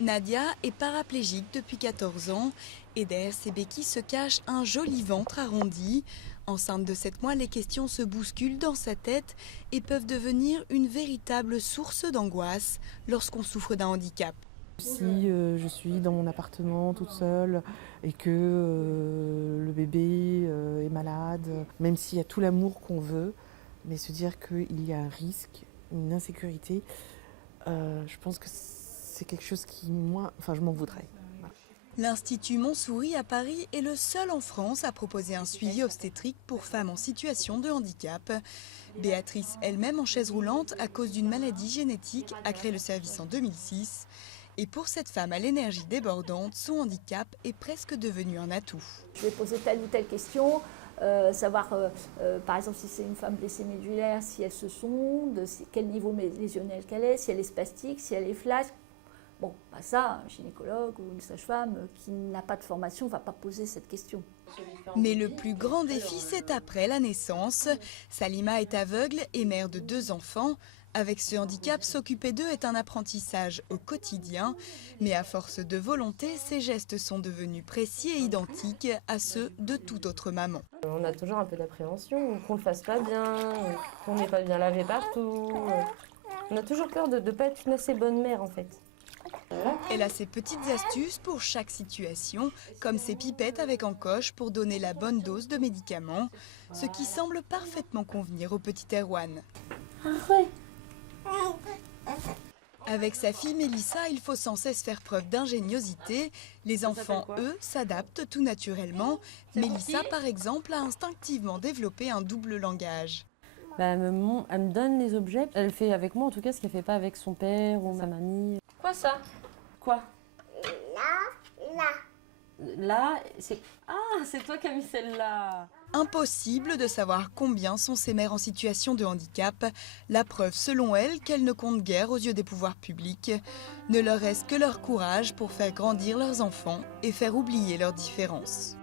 Nadia est paraplégique depuis 14 ans et derrière ses béquilles se cache un joli ventre arrondi. Enceinte de 7 mois, les questions se bousculent dans sa tête et peuvent devenir une véritable source d'angoisse lorsqu'on souffre d'un handicap. Si je suis dans mon appartement toute seule et que le bébé est malade, même s'il y a tout l'amour qu'on veut, mais se dire qu'il y a un risque, une insécurité, je pense que c'est quelque chose qui, moi, je m'en voudrais. Voilà. L'Institut Montsouris à Paris est le seul en France à proposer un suivi obstétrique pour femmes en situation de handicap. Béatrice, elle-même en chaise roulante à cause d'une maladie génétique, a créé le service en 2006. Et pour cette femme à l'énergie débordante, son handicap est presque devenu un atout. Je vais poser telle ou telle question, savoir par exemple si c'est une femme blessée médulaire, si elle se sonde, quel niveau lésionnel qu'elle est, si elle est spastique, si elle est flasque. Bon, ça, un gynécologue ou une sage-femme qui n'a pas de formation ne va pas poser cette question. Mais le plus grand défi, c'est après la naissance. Salima est aveugle et mère de 2 enfants. Avec ce handicap, s'occuper d'eux est un apprentissage au quotidien. Mais à force de volonté, ses gestes sont devenus précis et identiques à ceux de toute autre maman. On a toujours un peu d'appréhension, qu'on ne le fasse pas bien, qu'on n'ait pas bien lavé partout. On a toujours peur de ne pas être une assez bonne mère en fait. Elle a ses petites astuces pour chaque situation, comme ses pipettes avec encoche pour donner la bonne dose de médicaments, ce qui semble parfaitement convenir au petit Erwan. Avec sa fille Mélissa, il faut sans cesse faire preuve d'ingéniosité. Les enfants, eux, s'adaptent tout naturellement. Mélissa, par exemple, a instinctivement développé un double langage. Elle me donne les objets, elle fait avec moi en tout cas ce qu'elle ne fait pas avec son père ou sa mamie. Quoi ça? Quoi? Là, c'est... Ah, c'est toi qui as mis celle-là. Impossible de savoir combien sont ces mères en situation de handicap. La preuve, selon elle, qu'elles ne comptent guère aux yeux des pouvoirs publics. Ne leur reste que leur courage pour faire grandir leurs enfants et faire oublier leurs différences.